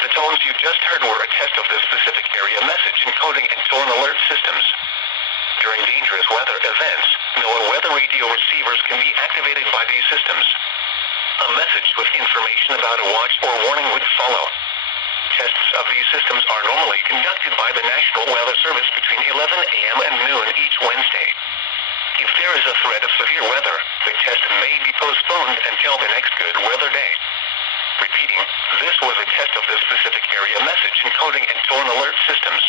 The tones you just heard were a test of the specific area message encoding and tone alert systems. During dangerous weather events, NOAA weather radio receivers can be activated by these systems. A message with information about a watch or warning would follow. Tests of these systems are normally conducted by the National Weather Service between 11 a.m. and noon each Wednesday. If there is a threat of severe weather, the test may be postponed until the next good weather day. Repeating, this was a test of the specific area message encoding and tone alert systems.